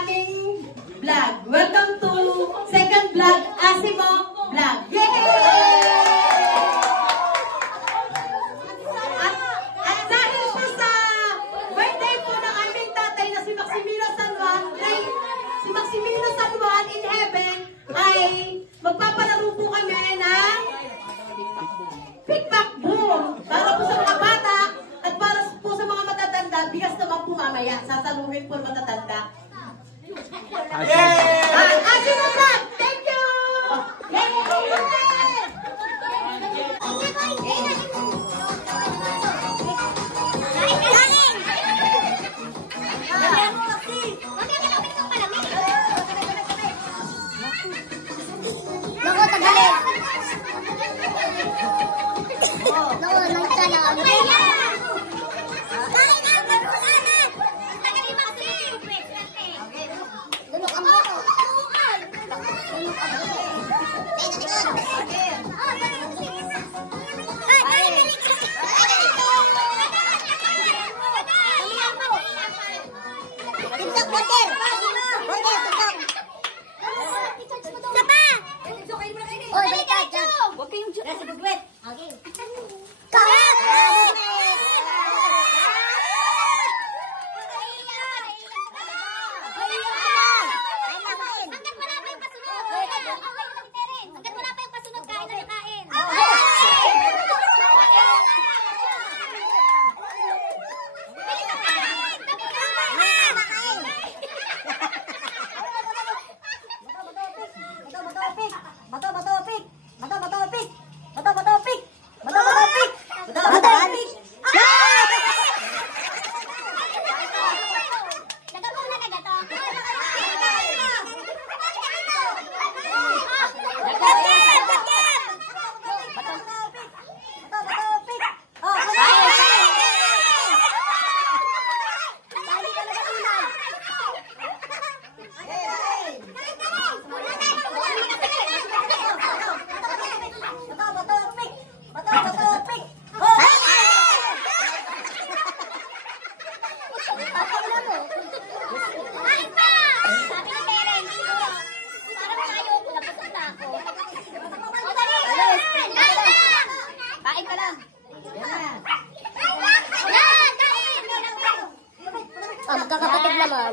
aming vlog. Welcome to second vlog, Asimo Vlog. Yay! At dahil po sa birthday po ng aming tatay na si Maximino San Juan, si Maximino San Juan in heaven, ay magpapalaro po kami ng pickpack boom para po sa mga bata at para po sa mga matatanda. Bigas naman po mamaya, sasaluhin po ang matatanda. Yay! Asimo Vlog! Thank you! Yay! Magkakapatid naman.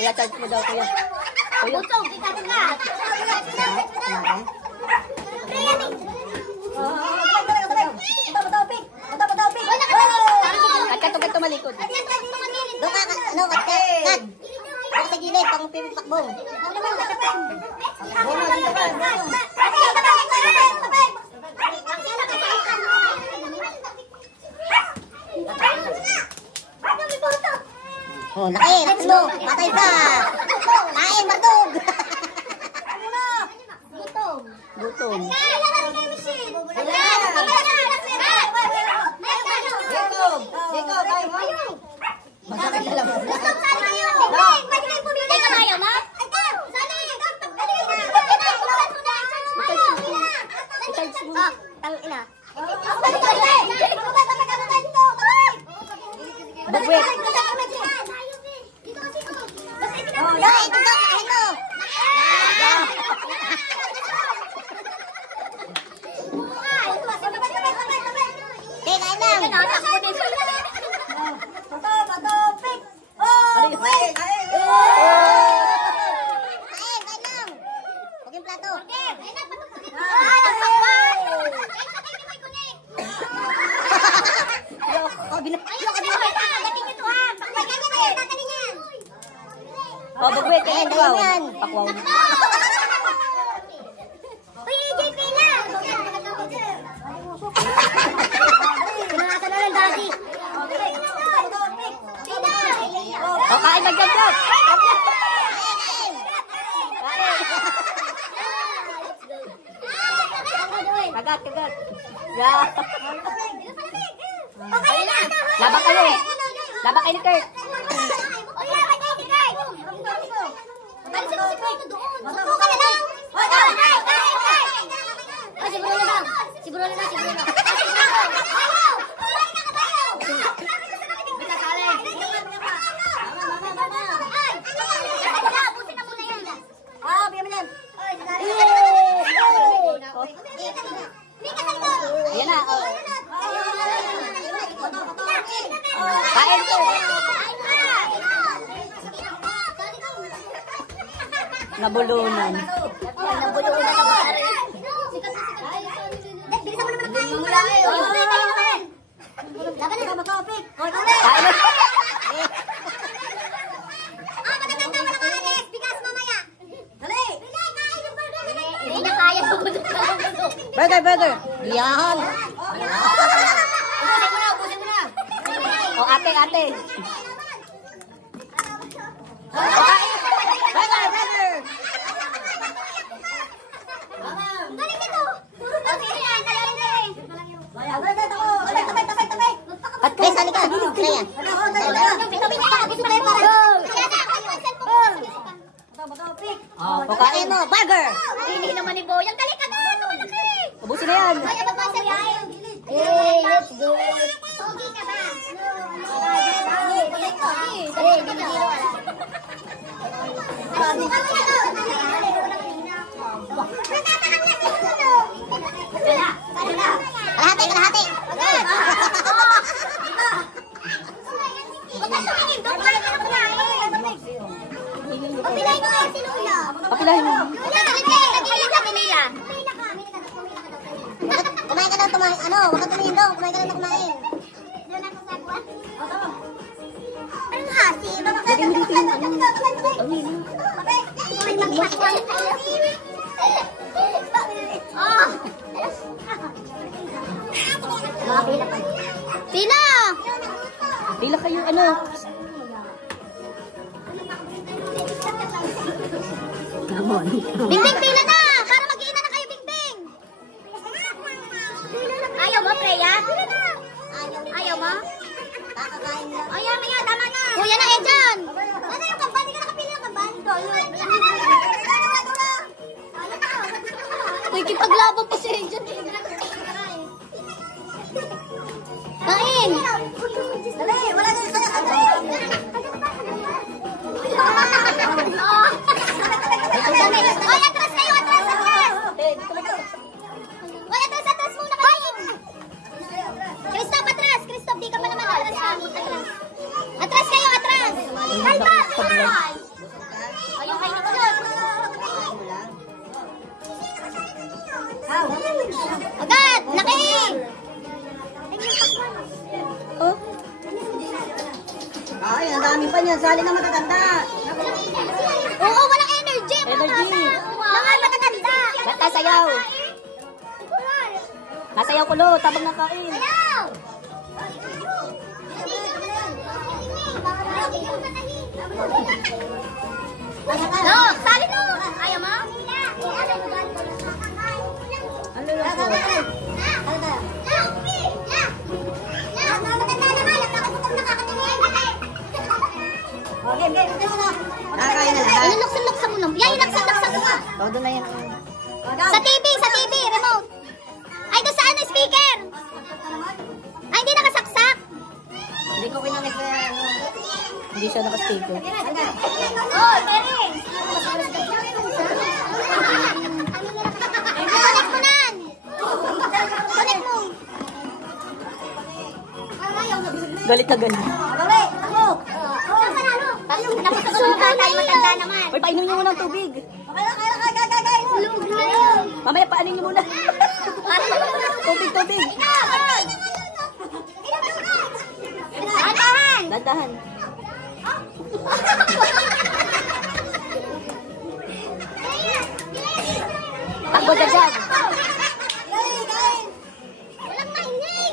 Kuya, charge mo daw, kuya. Kuya. Kat malikod. Doon ka, ano, kat. Ako sa gilid, pang pipakbong. Oh, laki, laki mo. Patay pa. Kain, martog. Gutom. Gutom. Jacob, tayo mo. Masakit na lang. Pwede kayo pumili. Teka, kaya ma? I-charge mo. Tangina. Bagwit. Ano yun? Ayoko din. Pagdating nyo to ha. Pakbayan yan eh. Tatanin yan. Oh, bagwit. Ayan, yan. Pakwaw. Uy, JP na. Pinangasa na lang, daddy. O, kain mag-gab-gab. Kagat. Yeah. Labak kayo. Labak kayo ni Kurt. Siguro na. Ayan na. Kain ko. Nabulunan. Nabulunan ako. Bilisan mo naman ang kain. Laban na. Makapik. Kain na. Magaganda mo na ka, Alex. Bigas mamaya. Dali. Hindi na kaya. Burger. Yan. Ubusin mo na. O, ate. Burger. Galing nito. Guys, halika. Kaya. Pagkain mo, burger. Hindi naman ni Boyang. Dali ka na. Ubusin na yan. Let's go. Pogi ka ba? Kalahati. Papilahin mo. Kumain ka lang, huwag ka tumingin daw. Kumain ka lang na kumain. Anong hasi? Lagyan mo dito yung Pila! Pila kayo, Bingbing, pila na! Para mag-iina na kayo, Bingbing! Ayaw mo, Freya? Ayaw mo? Ayaw mo yan, tama na! Kuya na, dyan! Ano yung kamban? Hindi ka nakapili ng kamban? Uy, kipaglabang pa siya dyan. Kain! Dali, wala na yung saya. Oy, atras kayo, atras! Oy, atras muna kayo! Christoph, atras! Christoph, di ka pa naman atras. Atras kayo, atras! Kalma! Ayun, kayo na ko doon. Agad! Laki! Oh? Ay, ang dami pa niya. Sali na matatanda. Oo, walang energy. Mga matatanda. Ba't nasayaw? Nasayaw ko lo, tabang ng kain. Sayaw! No, sali no. Ayaw mo? Ano lang po? Inuluksan-luksan mo lang. Yan, inuluksan-luksan mo. Todo na yan. Sa TV, remote. Ay, doon sa ano, speaker. Ay, hindi nakasaksak. Hindi ko kinamit na hindi siya naka-speaker. Oh, Mary. Connect mo nan. Connect mo. Galit na galit. Napasuka tayo, matanda naman. Uy, painom niyo muna ng tubig. Mamaya, paanin niyo muna. Tubig. Dandahan. Takbo ka dyan. Walang mahinig.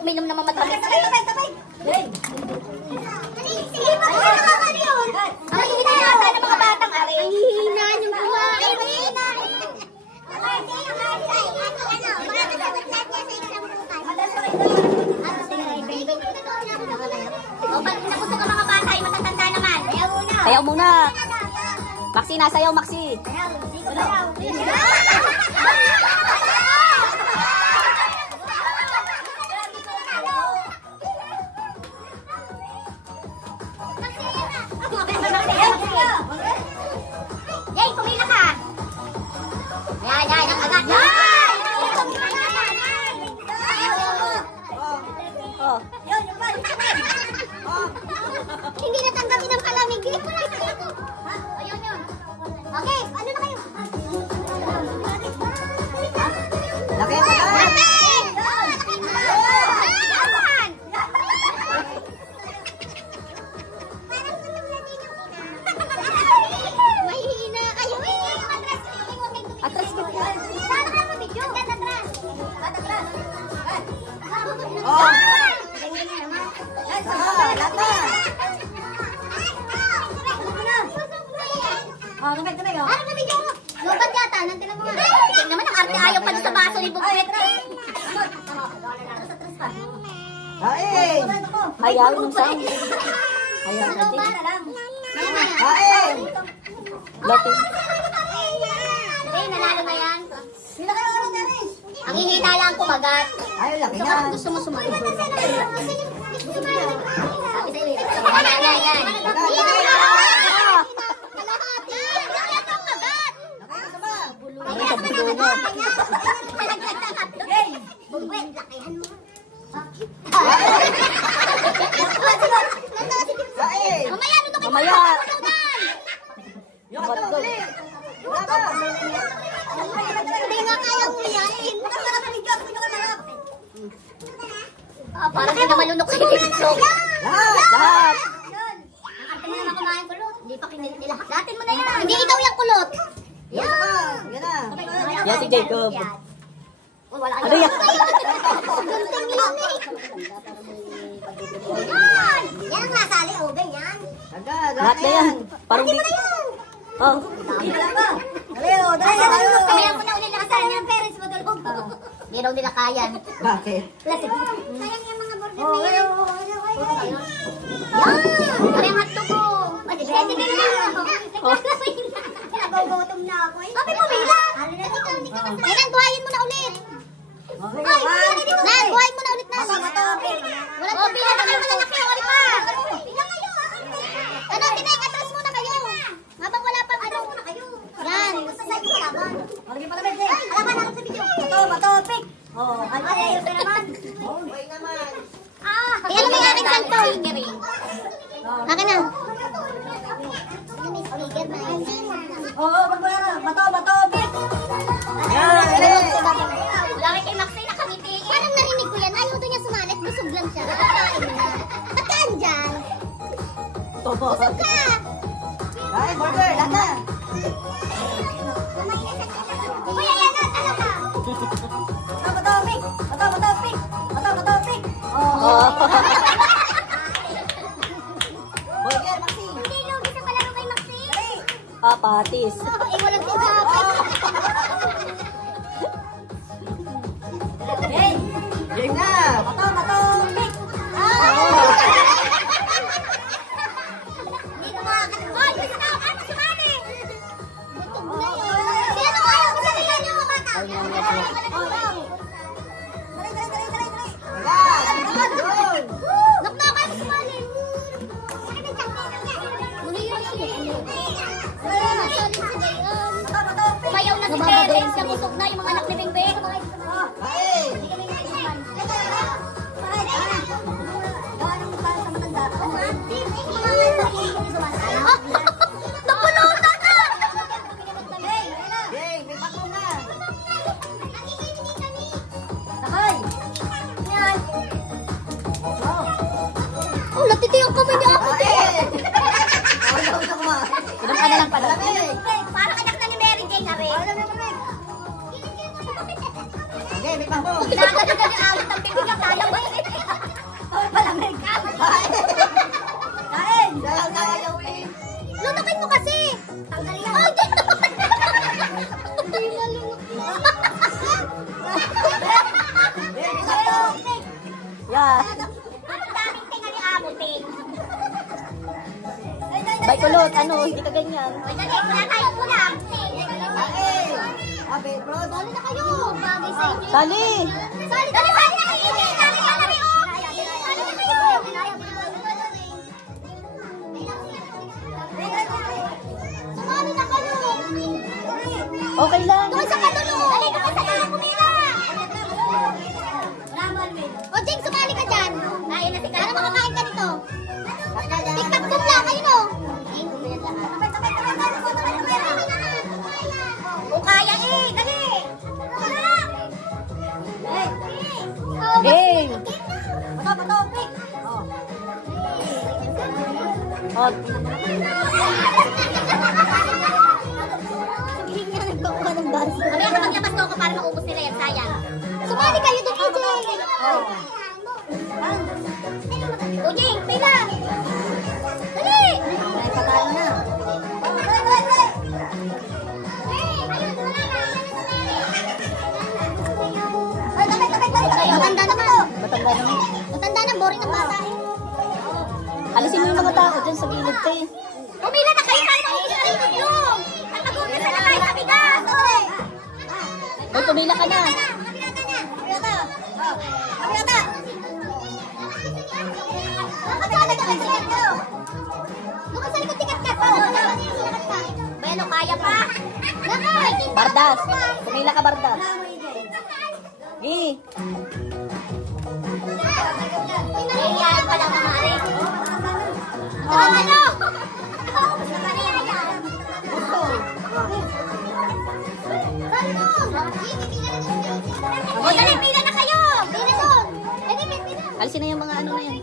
Uminom naman matamis. Ang hihina yata ng mga batang ari. Ang hihina yung kumain. O, pag nakusok ang mga bata, ay matatanda naman. Sayaw muna. Maxi, nasayaw, Maxi. Yay, kumila ka. Yan, yan, ang agad. Yan! Oh. Hindi natanggapin ang palamig. Hindi mo lang dito. Ayun yun. Okay, ano na kayo? Laki ka na. Atras ka po. Sana ka mo video. Atras. Atras. Oh. Lata. Oh, tumig. Ano ba video? Lobat yata. Nantinan mo nga. Tingnan naman ang arte ayaw pa sa baso ni Bugwet. Atras pa. Ay! Ayaw ng sound. Ayaw natin. Ay! Lati. Nanalo na yan. Ang hihina lang kumagat. Ayaw lang yan. Gusto mo sumalit. Yan. Mamaya. Hindi nga kaya mo yan. Parang hindi na malunok sa itlog. Lahat. Ang arte mo naman kumain kulot. Hindi pa kinilahak. Latin mo na yan. Hindi ikaw yung kulot. Yan. Yan si Jacob. Ano yan? Yan ang nasali. O, ganyan. Lahat na yan. Parang di. Oh. Dalayo. Kaya mo na ulit nakasal niya ang parents mo doon. Hindi raw nila kaya. Bakit? Sayang yung mga border na yan. Yan! Kaya ang hotdog ko. Sige na. Nagugutom na ako eh. Kapit pumila. Ay, nangguhayin mo na ulit. Nangguhayin mo na ulit na. Walang pila na kayo malalaki. Wali pa. Ano, tinay, atras muna kayo. Habang wala pang ano. Yan. Sasay ko laban. Lagi pa naman, Jay. Alaban ako sa video. Bato, pick. Oh, ano yun naman? Oh, way naman. Ayan mo yung aking cellphone. Akin na. Yung speaker na yun. Oo, bato, pick. Yan. Wala kay Maxay na kamiti. Parang narinig ko yan. Ayaw doon niya sumalit. Busog lang siya. Ba't ka andyan? Busog ka. Ay, burger, lata. Kuya, yan na, talaga. Bato, pick. Burger, Maxi. Hindi, lugi sa palaro kay Maxi. Patis. Walang tinapit. Game na. Bato, pick. Dito mga katulad. Gusto na ako sumali. Butog na yun. Sino kayo? Gusto nila niyo mga bata. Dali. Nakna kayo sumali. Sakit ang tiyan. Muli yun. siya busog na yung mga anak ni Bingbing. Napulutan na! Oh, natitiyok kami ni Ako, te! Inom ka na lang pala. Parang anak na ni Mary Jane na rin. Nagano na ni awit ng bibig ang kaya mo. Malamig ka. Kain! Lunukin mo kasi! Tanggalin ako. Oh, dito! Hindi malunok. Yeah. Ang daming tinga ni Amo, ting. Bay kulot, ano, hindi ka ganyan. Ay, dali, wala tayong kulang. Dali na kayo. Bagay sa inyo. Dali. Dali, dali na kayo. Dali na kayo. Sumali na kayo. Okay lang. Doon sa katulong. Dali, doon sa katulong. Pumila. O, Jing, sumali ka dyan. Ayun na si Kara. Para makakain ka nito. Tiktak-tuk lang, kayo no? O, kaya eh. Dali. Game. Bato. Oh. Hindi nga nagbakuha ng bus. Kami ang maglabas na ako para maubos nila yan, sayang. Sumali kayo doon, EJ. Ujing, pila. Dali. Ay, patalo na. Matanda na ba? Matanda na, boring ng bata eh. Alisin mo yung mga tao dyan sa gilid ko eh. Pumila na kayo para maubos na rin yung. At mag-umpisa na tayo sa bigas. Hoy, pumila ka na. Bueno, kaya pa. Bardas. Pumila ka, Bardas. Gi. Iyayain pa lang mamari. Ano? O, dali, pila na kayo. Alisin na yung mga ano na yan.